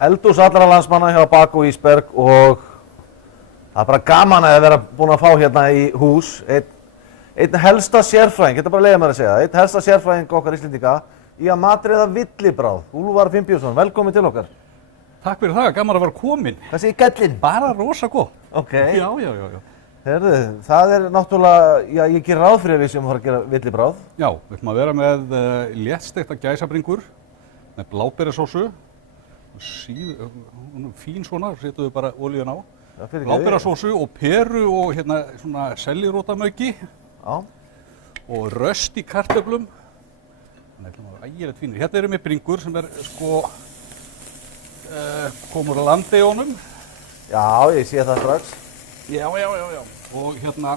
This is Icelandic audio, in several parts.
eldhús allra landsmanna hjá Bak og Ísberg og það bara gaman að vera búin að fá hérna í hús einn helsta sérfræðing, þetta bara leiða mér að segja, einn helsta sérfræðing okkar Íslendinga í að matreiða villibráð. Úlfar Finnbjörnsson, velkomin til okkar. Takk fyrir það, gaman að vera komin. Hvað segir gællinn? Bara rosa gott. Ok. Já. Herðu, það náttúrulega, já, ég ger ráð fyrir við sem fara að gera villibráð. Já, við ætlum að vera með léttstekta gæsabringur með bláberjasósu. Fín svona, setjum við bara olíun á. Bláberjasósu og peru og hérna svona sellirótamauki. Já. Og röst í kartöflum. Þannig að það er ægilegt fínir. Hérna erum við bringur sem sko komur að landa í honum. Já, ég sé það strax. Já. Og hérna,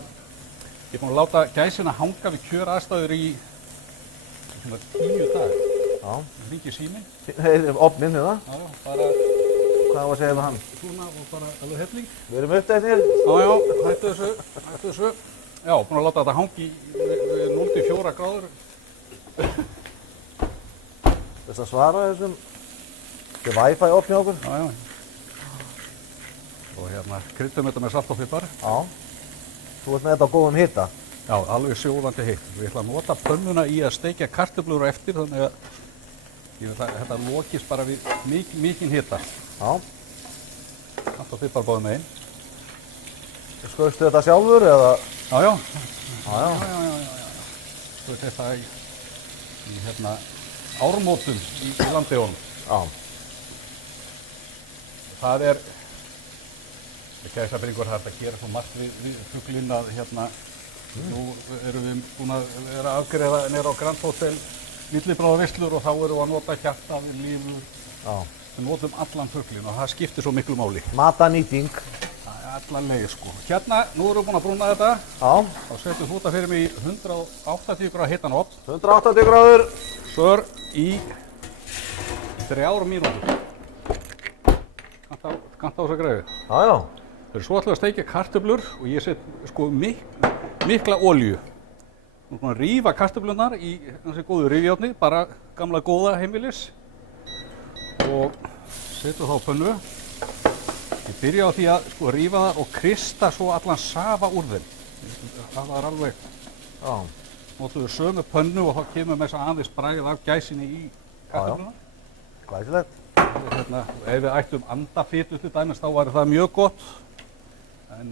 ég er búinn að láta gæsina hanga við kjöraðstæður í svona 10 dagar. Já. Það hringir síminn. Opninn hérna. Já, bara... Hvað var að segja með hann? Svona og bara alveg helling. Við erum uppdæknir. Já, hættu þessu. Já, búinn að láta þetta hangi við 0-4 gráður. Þess að svara þessum. Þetta er Wi-Fi opni okkur. Já. Og hérna, kryddum þetta með salt og pipar. Já. Þú ert með þetta á góðum hita. Já, alveg sjóðandi heitt. Við ætlum að nota pönnuna í að steikja kartöflur á eftir, þannig að þetta lokist bara við mikinn hita. Já. Salt og pipar báðum megin. Skaustu þetta sjálfur eða? Já. Já. Skaustu þetta í hérna ármótum í Landeyjunum. Já. Það er gæsabringur, það er að gera svo margt við fuglinn að hérna nú erum við búin að vera að afgreiða nýra á Grand Hotel villibráðaveislur og þá erum við að nota hjarta, lífur. Já. Við notum allan fuglinn og það skiptir svo miklu máli. Matanýting. Það er allan leið sko. Hérna, nú erum við búin að brúna þetta. Já. Þá setjum við þetta fyrir mig í 180 gráða hitan ofn. 180 gráður. Svo í 3 mínútur. Kant á þessa greiðu. Já. Svo ætlum við að steikja kartöflur og ég set sko mikla olíu. Nú erum við að rífa kartöflunar í þessi góðu rifjárni, bara gamla góða heimilis. Og setjum þá á pönnu. Ég byrja á því að sko rífa það og krysta svo allan safa úr þeim. Það var alveg. Já. Notum við sömu pönnu og þá kemur með þess að aðeins bragð af gæsinni í kartöflunar. Glæsilegt. Hérna, ef við ættum andafitu til dæmis þá væri það mjög gott. En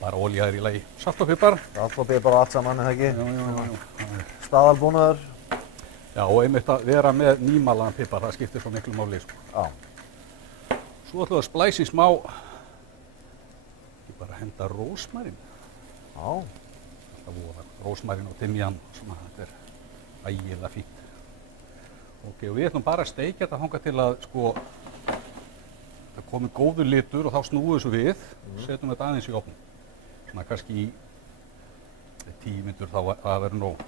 bara olía er í lagi. Salt og pipar. Salt og pipar og allt saman, er það ekki? Já. Staðalbúnaður. Já, og einmitt að vera með nýmalaðan pipar, það skiptir svo miklu máli, sko. Já. Svo ætlum við að splæsa í smá, ég bara henda rósmarín. Já. Alltaf voða, rósmarín og timjan, svona, þetta er ægilega fínt. Ok, og við ætlum bara að steikja þetta þangað til að, sko, það komi góður litur og þá snúum við þessu við, setjum þetta aðeins í ofn. Svona kannski í 10 mínútur þá að vera nóg.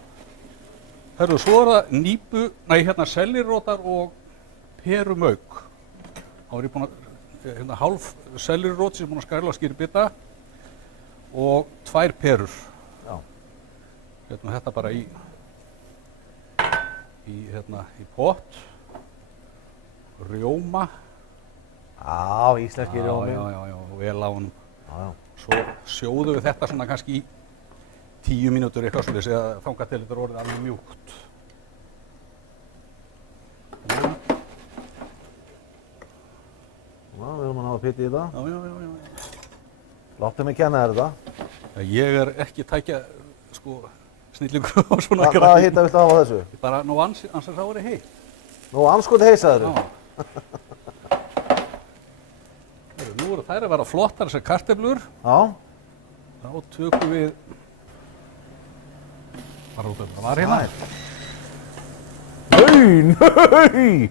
Herru, svo er það hérna sellirótar og perumauk. Þá er ég búinn að, hérna hálf sellirót sem er búinn að skræla og skýra í bita og 2 perur. Já. Setjum þetta bara í pott, rjóma. Já, íslenski rjómi. Já, vel á honum. Já. Svo sjóðum við þetta svona kannski í 10 mínútur eitthvað svolítið, eða þangað til þetta er orðið alveg mjúkt. Já, við erum að hafa pitti í það. Já. Láttu mig kenna þér þetta. Ég er ekki tækja, sko, snillingur og svona. Hvaða hita viltu hafa á þessu? Bara nú ansið sári heitt. Nú anskot heisaður. Já. Nú eru þær að vera flottar þessar kartöflur. Já. Þá tökum við bara út af það var hérna. Nei!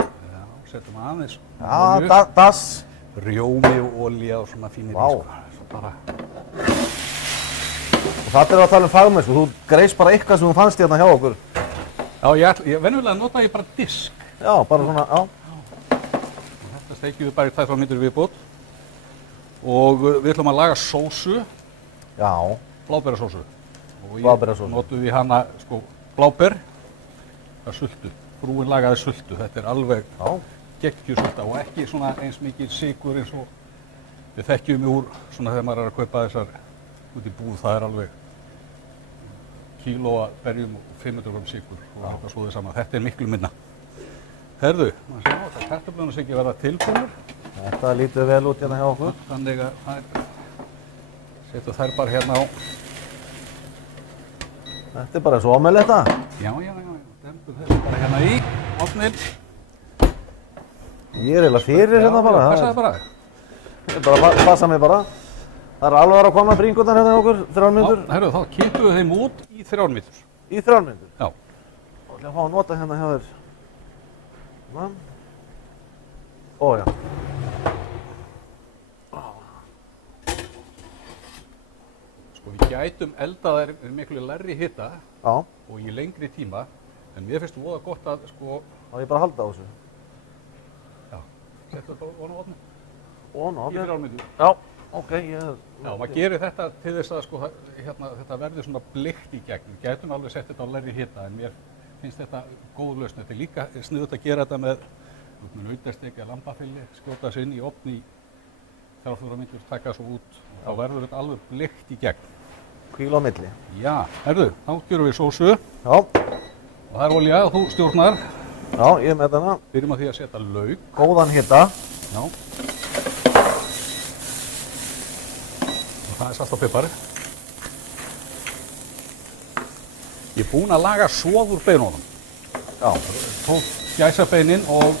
Já, setjum aðeins. Já, dass. Rjómi og olía og svona fínir í, sko. Svo bara. Og þetta er að tala um fagmennsku. Þú greist bara eitthvað sem þú fannst hérna hjá okkur. Já, venjulega nota ég bara disk. Já, bara svona, já. Þetta steikjum við bara í 2-3 mínútur í viðbót. Og við ætlum að laga sósu. Já. Bláberjasósu. Bláberjasósu. Og notum við hana, sko, bláber. Það sultu. brúin lagaði sultu. Þetta er alveg Já. geggjusulta og ekki svona eins mikið sykur eins og við þekkjum úr svona þegar maður er að kaupa þessar út í búð. Það er alveg kílóa berjum og 500 gram sykur og þetta svo þið saman. Þetta er miklu minna. Herðu, maður sé á þetta kartöflurnar sé ekki verða tilbúnar. Þetta lítur vel út hérna hjá okkur. Þannig að setjum þær bara hérna á. Þetta er bara svo omeletta. Já. Dembum þessu bara hérna í ofninn. Ég er eiginlega fyrir hérna bara. Passaði bara. Ég bara passa mig bara. Það er alveg að koma bringurnar hérna hjá okkur, 3 mínútur. Herru, þá kippum við þeim út í 3 mínútur. Í 3 mínútur? Já. Þá ætlum ég að fá að nota hérna hjá þér. Svona. Ó, já. Sko, við gætum eldað þær miklu lærri hita Já. og í lengri tíma, en mér finnst voða gott að, sko, Þá ég bara að halda á þessu. já, setja þetta ofan á ofninn Ó, ná, í 3 mínútur. Já, ok, ég... Já, maður gerir þetta til þess að, sko, hérna, þetta verður svona bleikt í gegn. Við gætum alveg sett þetta á lærri hita, en mér finnst þetta góð lausn. Þetta er líka sniðugt að gera þetta með nautasteki, lambafili, skjóta þessu inn í ofn í 3-4 mínútur, taka svo út. Þá verður þetta alveg bleikt í gegn. Hvíl á milli. Já, herðu, þá gerum við sósu Já. og það er olía og þú stjórnar. Já, ég er með þarna. Byrjum á því að setja lauk. Góðan hita. Já. Og það er salt og pipar. Ég er búinn að laga soð úr beinunum. Já. Tók gæsabeinin og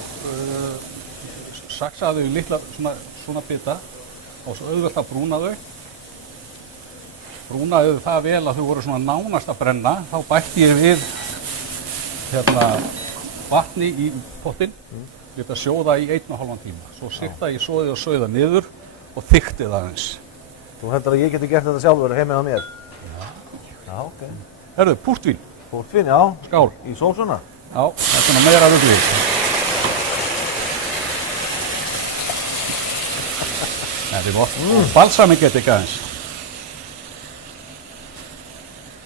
saksaði þau í litla svona bita og svo auðvelt að brúna þau. Brúnaði þau það vel að þau voru svona nánast að brenna. Þá bætti ég við vatni í pottinn. Ég ætla að sjóða í 1,5 tíma. Svo sigtaði ég soðið og sauða niður og þykkti það aðeins. Þú heldur að ég geti gert þetta sjálfur heiminn á mér? Já, ok. Herðu, púrtvín, Portvin, já. skál. Í sósuna? Já, þetta er nú meira rugli. Þetta er gott. Og balsami geti ekki aðeins.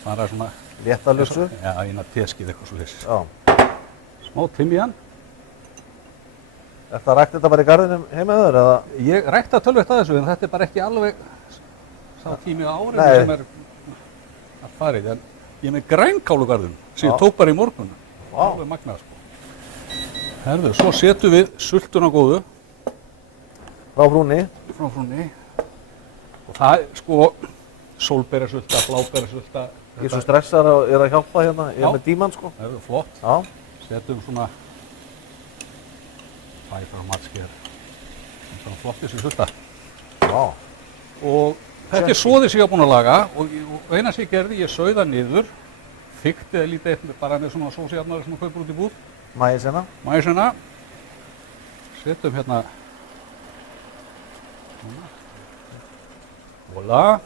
Það er svona... Létta luksu? Já, eina teskið eitthvað svo þess. Já. Smá timjan. Ertu að rækta þetta bara í garðinum heima hjá þér, eða? Ég rækta tölvögt að þessu, en þetta er bara ekki alveg sá tími á árinu Nei. sem er að farið. En ég er með grænkálugarðun sem Já. ég tók bara í morgun. Vá. Alveg magnað, sko. Herðu, svo setjum við sultuna góðu Frá frúnni? frá frúnni. Og það er, sko, sólberasulta, bláberasulta. Ég er svo stressar og er að hjálpa hérna. Ég Já. er með dímann, sko. Það er flott. Já. Setjum svona fæfra matskeið. Svona flott þessi sulta. Já. Og þetta er soðið sem ég var búinn að laga og eina sem ég gerði, ég sauða niður, þykkti það lítið bara með svona sósjarnar sem maður kaupir út í búð. Maísina? Maísina. Setjum hérna. Voilà.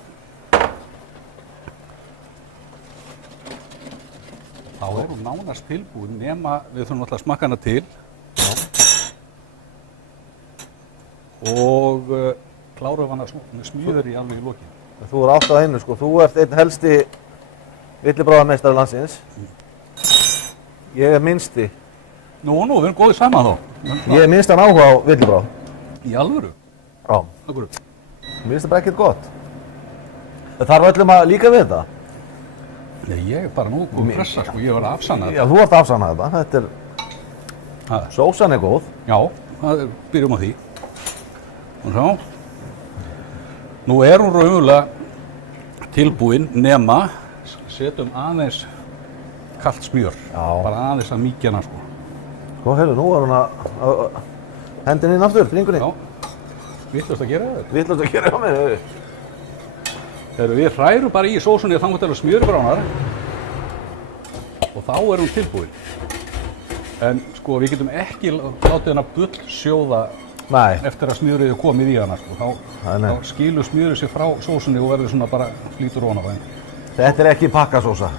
Þá er hún nánast tilbúin nema við þurfum alltaf að smakka hana til. Og klárum hana með smjöri alveg í lokin. Þú er 8 á einu, sko. Þú ert einn helsti villibráðameistari landsins. Ég er minnsti. Nú, við erum góðið saman þá. Ég er minnstan áhuga á villibráð. Í alvöru? Já. Akkur. Mér finnst það bara ekkert gott. Það þarf öllum að líka við þetta. Nei, ég er bara nú góð pressa, sko. Ég var að afsanna Já, þú ert að afsanna þetta. Þetta er... þetta. Sósan er góð. Já, byrjum á því. Og svo. Nú er hún raunverulega tilbúin nema setjum aðeins kalt smjör. Já. Bara aðeins að mýkja hana, sko. Sko, heyrðu, nú er hún að hendin inn aftur, bringunni. Já. Vitlaust að gera þetta. Vitlaust að gera hjá mig, heyrðu. Þegar við hrærum bara í sósunni þangað til að smjöri bránar og þá er hún tilbúin. En sko við getum ekki látið hana bull sjóða Nei. eftir að smjörið er komið í hana, sko. Nei. Þá skilur smjörið sér frá sósunni og verður svona bara flýtur ofan á það. Þetta er ekki pakkasósa.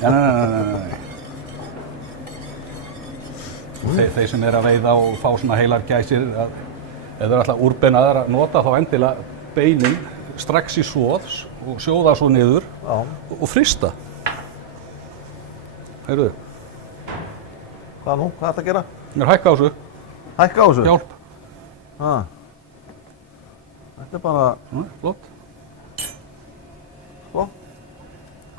Nei. Þeir sem er að veiða og fá svona heilar gæsir, ef þeir ætla að úrbeinaðar að nota þá endilega beinin strax í soð og sjóða svo niður. Já. Og frysta. Heyrðu. Hvað nú? Hvað er þetta að gera? Ég er að hækka á þessu. Hækka á þessu? Hjálp. Ah. Þetta er bara... Svona, flott. Sko.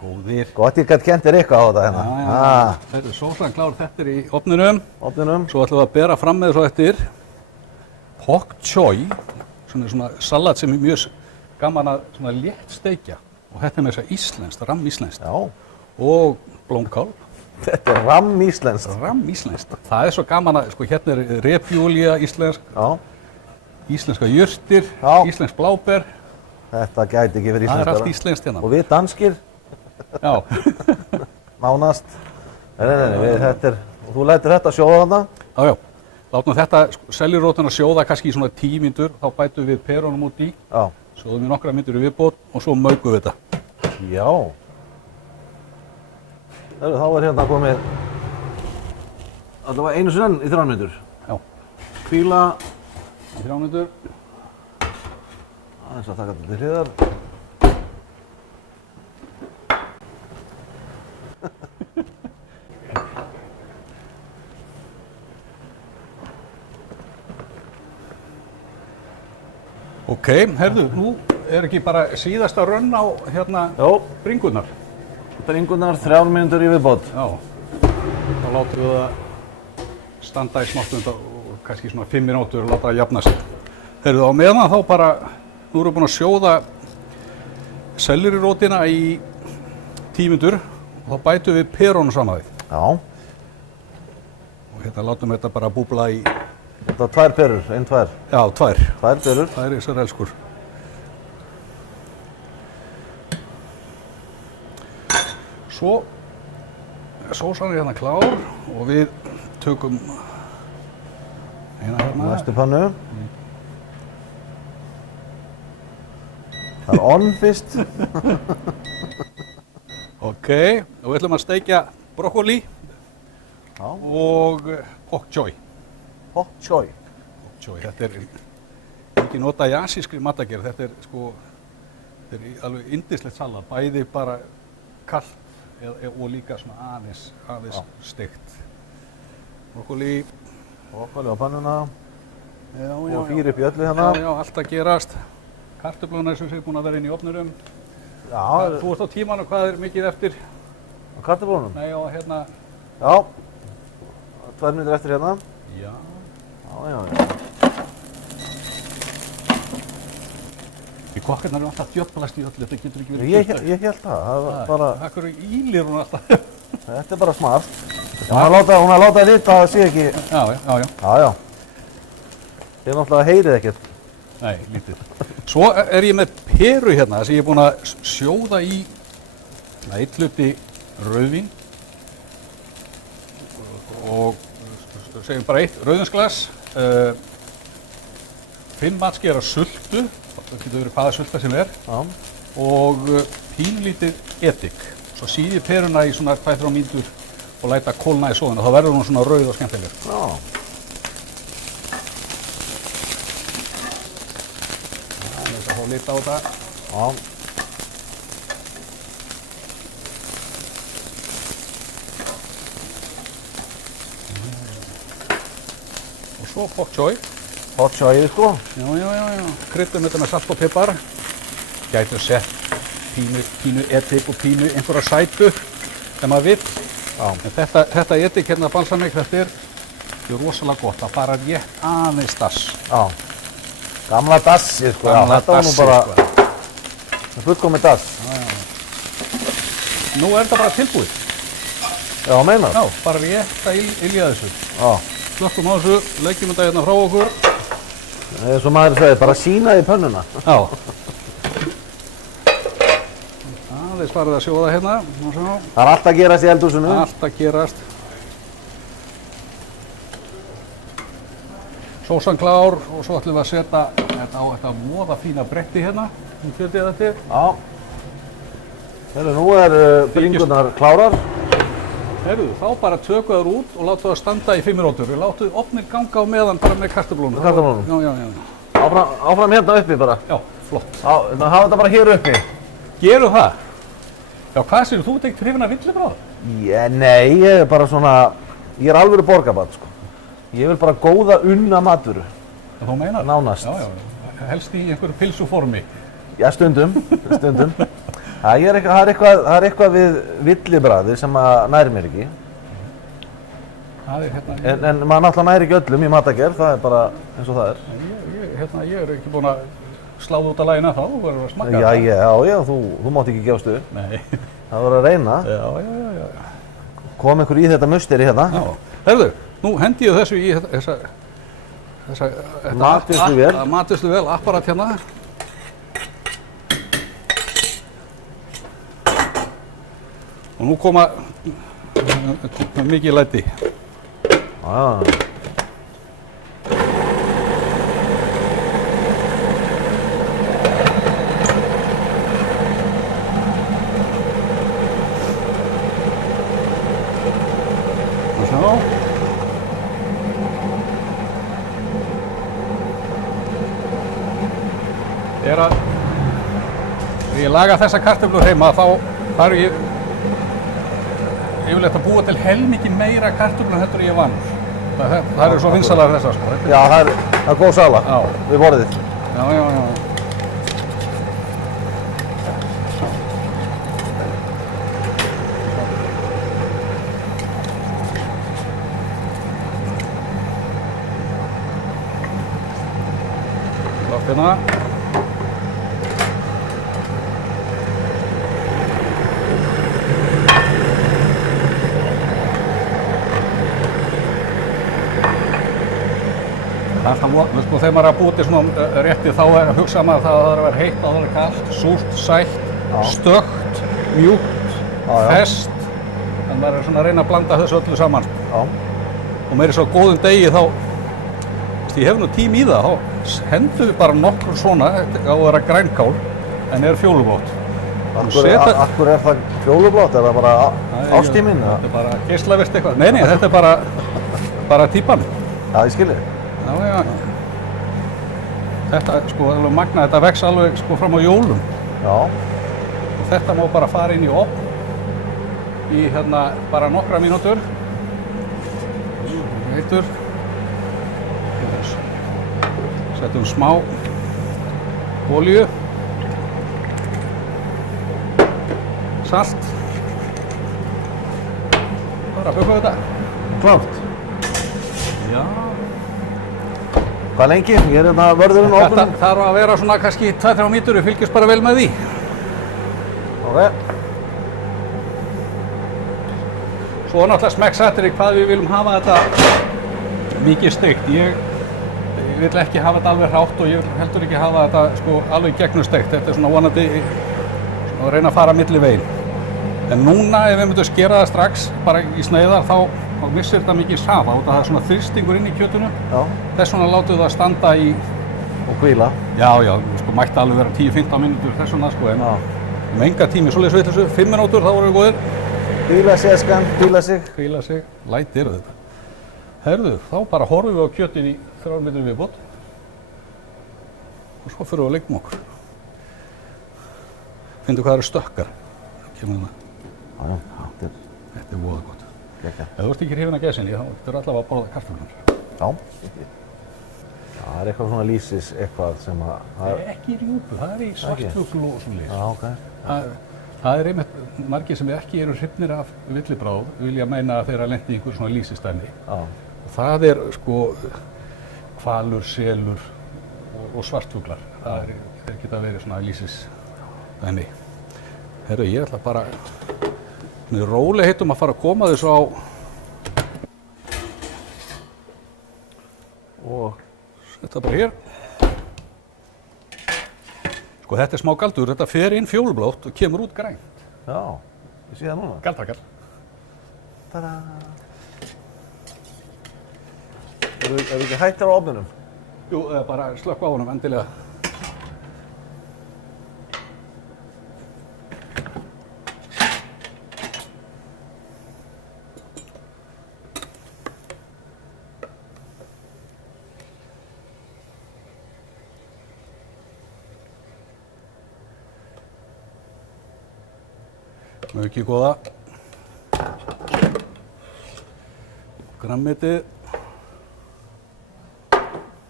Góðir. Gott ég gæti kentir eitthvað á þetta hérna. Já. Þetta er sósan klár. Þetta er í ofninum. Opninum. Svo ætlum við að bera fram með þessu eftir. Pok choi. Svona salat sem er mjög gaman að svona létt steikja. Og þetta er með þess að íslenskt, ramm íslenskt. Já. Og blómkál. Þetta er ramm íslenskt. Ramm íslenskt. Það er svo gaman að, sko, hérna er repjúlía íslensk. Já. Íslenska jurtir, Já. íslensk bláber. Þetta gæti ekki verið Það er íslenskt. allt íslenskt hérna. Og við danskir, Já. nánast. Nei, þetta er... Og þú lætur þetta sjóða þarna? Já, já. Látum þetta seljurótuna sjóða kannski í svona 10 mínútur, þá bætum við perónum út í, Já. sjóðum við nokkra mínútur í viðbót og svo maugum við þetta. Já. Þá er hérna komið... Allavega einu sinni í 3 mínútur. Já. Hvíla... Í 3 mínútur. Aðeins að taka þetta til hliðar. Ok, herðu, nú er ekki bara síðasta rönn á hérna Jó. bringunar. Bringunar 3 mínútur í viðbót. Já. Þá látum við það standa í smáttund og kannski svona 5 mínútur og láta það jafna sig. Herðu, á meðan þá bara, nú erum við búin að sjóða sellerirótina í 10 mínútur og þá bætum við perónu saman við. Já. Og hérna látum við þetta bara búbla í, Þetta er 2 perur, 1, 2. já, 2. 2 perur. Það er þessar elskur. Svo sósan er hérna klár og við tökum eina hérna. Næstu pannu. Það er on fyrst. Ok, og við ætlum að steikja brokkoli Já. og pok choi. Pok choi. Pok choi, þetta er ekki notað í asískri matagerð, þetta er sko, þetta er alveg yndislegt salat, bæði bara kalt og líka svona aðeins steikt. Brokkoli. Brokkoli á pannuna. Já, Og 4 upp í öllu hérna. Já, allt að gerast. Kartöflurnar sem séu búin að vera inn í ofnurum. Já. Þú ert á tímanum, hvað er mikið eftir? Á kartöflunum? Nei, og hérna. Já. 2 mínútur eftir hérna. Já. Já. Í kokkarnar eru alltaf djöfnblast í öllu, þetta getur ekki verið Ég held það. Það var bara... Takk fyrir ílir hún alltaf. Þetta er bara smart. Hún að láta það vita að það sé ekki... Já. Þið náttúrulega heyrið ekkert. Nei, lítið. Svo er ég með peru hérna sem ég er búinn að sjóða í 1 hluti rauðvín og segjum bara 1 rauðvinsglas, 5 matskeiðar af sultu, það getur verið hvaða sulta sem er, og pínlítið edik. Svo síði ég peruna í svona 2-3 mínútur og læta kólna í sóðuna, þá verður hún svona rauð og skemmtileg. Já. Þá lita á þetta. Já. Og svo pok choi. Pok choi, sko. Já. Kryddum þetta með salt og pipar. Gætu sett pínu edik og pínu einhverja sætu ef maður vill. En þetta edik hérna balsamik, þetta er rosalega gott. Það fara rétt aðeins dass. Já. Gamla dassi, sko. Gamla þetta var nú dassi, bara... sko. Fullkomið dass. Nú er þetta bara tilbúið. Já, meinar? Já, bara rétt að ylja þessu. Já. Slökkum á þessu, leggjum þetta hérna frá okkur. Eins og maður segir, bara sína í pönnuna. Já. Aðeins farið að sjóða hérna. Það er allt að gerast í eldhúsinu. Allt að gerast. Sósan klár og svo ætlum við að setja þetta á þetta voða fína bretti hérna. Þetta til. Já. Heyrðu, nú er bringunar klárar. Heyrðu, þá bara tökum það út og látum það standa í 5 mínútur. Við látum ofnir ganga á meðan bara með kartöflunum. Já. Áfram hérna uppi bara. Já, flott. Já, þá hafa þetta bara hér uppi. Gerum það. Já, hvað séu, þú ert ekkert hrifin af villibráð? Nei, ég er bara svona ég er alvöru borgarbarn, sko. Ég vil bara góða unna matvöru. Þú meinar? Nánast. Já, helst í einhverju pilsuformi. Já, stundum. Það er eitthvað við villibragðið sem að næri mér ekki. Það er hérna... En maður náttúrulega næri ekki öllum í matagerð, það er bara eins og það er. Ég er ekki búinn að sláða út að lagina þá, þú verður að smakka það. Já, þú mátt ekki gefast upp. Nei. Það voru að reyna. Já. Kom einhver í þetta musteri hérna. Já. Herðu, nú hendi ég þessu í þessa matvinnsluvél, apparat hérna. Og nú koma mikið læti. Þegar ég laga þessa kartöflur heima þá þarf ég yfirleitt að búa til helmikið meira kartöflur heldur en ég vann. Það eru svo vinsalar þessar sko. Já, það er góð sala við borðið. Já. Hérna. Sko, þegar maður er að búa til svona rétti þá er að hugsa maður það að það er að vera heitt, að það er kalt, súrt, sætt, stökkt, mjúkt, fest. En maður er svona að reyna að blanda þessu öllu saman. Og meiri svo góðum degi þá, ég hef nú tím í það, þá hendum við bara nokkur svona á að vera grænkál en er fjólublót. Akkur er það fjólublót? Er það bara ástíminn? Þetta er bara geislavirkt eitthvað. Nei, þetta er bara típan. Já, ég skilji. Já. Þetta, sko, alveg magna, þetta vex alveg sko fram á jólum. Já. Og þetta má bara fara inn í ofn í hérna bara nokkra mínútur. Heitur. Setjum smá olíu. Salt. Bara bökum þetta. Klárt. Já. Hvað lengi? Ég er hérna vörðurinn og Þetta þarf að vera svona kannski 2-3 mínútur, við fylgjumst bara vel með því. Ok. Svo náttúrulega smekksatriði hvað við viljum hafa þetta mikið steikt. Ég vil ekki hafa þetta alveg hrátt og ég vil heldur ekki hafa þetta sko alveg gegnum steikt. Þetta er svona vonandi að reyna að fara milli veginn. En núna ef við myndum skera það strax bara í sneiðar þá missir þetta mikið safa og það er svona þrýstingur inn í kjötunu. Já. Þess vegna látum við það standa í... Og hvíla. Já, sko mætti alveg vera 10-15 mínútur þess vegna sko en enga tími, svoleiðis vitleysu, 5 mínútur þá vorum við góðir. Hvíla sig, eskan, hvíla sig. Hvíla sig, læti eru þetta. Herðu, þá bara horfum við á kjötið í 3 mínútur viðbót. Og svo fyrir við að leggja okkur. Finndu hvað eru stökkar. Kemur það. Já, þetta er voða gott. Ef þú ert ekki hrifinn af gæsinni, þá getur allavega að borða kartöflurnar. Já. Það er eitthvað svona lýsis eitthvað sem að... Það er ekki í rjúpu, það er í svartfugl og svona lýs. Já, ok. Það er einmitt margir sem ekki eru hrifnir af villibráð, vilja meina að þeirra lendi í einhver svona lýsistæmi. Já. Og það er sko hvalur, selur og svartfuglar. Það geta verið svona lýsistæmi. Herru, ég ætla bara... Með rólegheitum að fara að koma þessu á og setja bara hér. Sko þetta er smá galdur, þetta fer inn fjólublátt og kemur út grænt. Já, ég sé það núna. Galdrakar. Tada! Eru ekki hættir á ofninum? Jú, bara slökkva á honum endilega. Mjög góða. Grænmeti,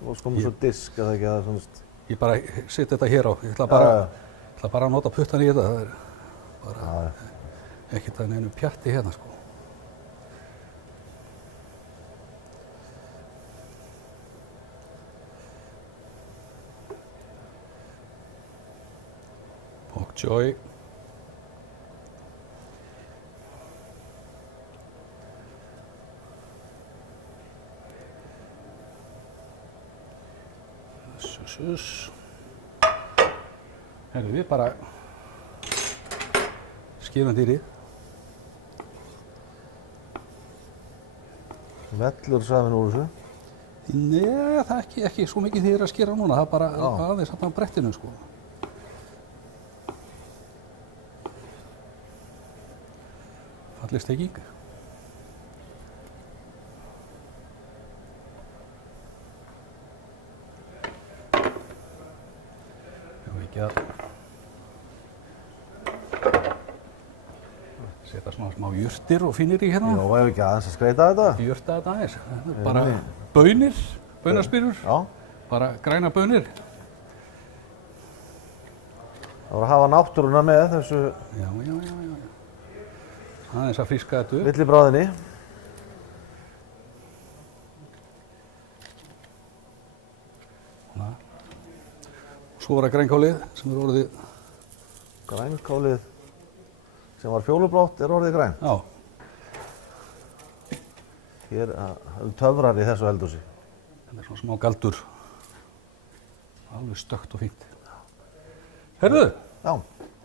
Og sko með svo disk eða ekki, það er svona... ég bara setja þetta hér á. Ég ætla bara að nota puttan í þetta. Það er bara ekkert að neinu pjatti hérna, sko. Bok choy. Herru, við bara skifum dýrið. Vellur safinn úr þessu. Nei, það er ekki svo mikið því að skera núna, það er bara aðeins hérna á brettinu, sko. Falleg steking. Ekki að setja svona smá jurtir og fínir í hérna. Já, ef ekki aðeins að skreita þetta. Jurta þetta aðeins. Bara baunir, baunaspyrur. Já. Bara græna baunir. Það var að hafa náttúruna með þessu Já. Aðeins að fríska þetta upp. villibráðinni. Svo var það grænkálið sem er orðið... Grænkálið sem var fjólublátt orðið grænt. Já. Hér töfrar í þessu eldhúsi. Þetta er svona smá galdur. Alveg stökkt og fínt. Herðu, Já.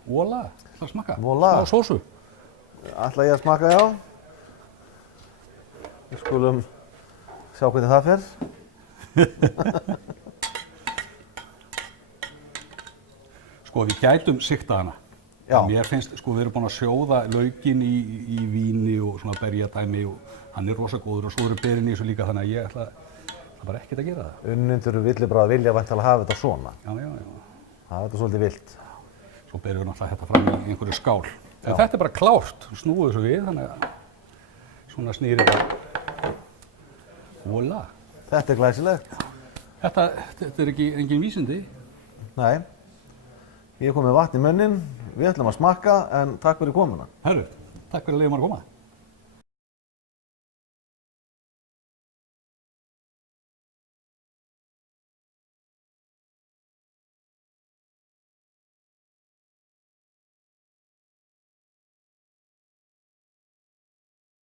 vola, ætla að smakka. Vola. Smá sósu. Ætla ég að smakka, já. Við skulum sjá hvernig það fer. Sko, við gætum siktað hana. Já. Mér finnst, sko, við erum búin að sjóða laukinn í víni og svona berjadæmi og hann er rosa góður og svo eru berin í þessu líka, þannig að ég ætla bara ekkert að gera það. Unnendur villibráð vilja væntanlega hafa þetta svona. Já. Hafa þetta svolítið vilt. Svo berum við náttúrulega þetta fram í einhverju skál. En þetta er bara klárt, snúið þessu við, þannig að svona snýrið það. Vola. Þetta er glæsilegt. Þetta er engin vísindi. Nei. Ég kom með vatn í munnin, við ætlum að smakka, en takk fyrir komuna. Herru, takk fyrir að leiða mér að koma.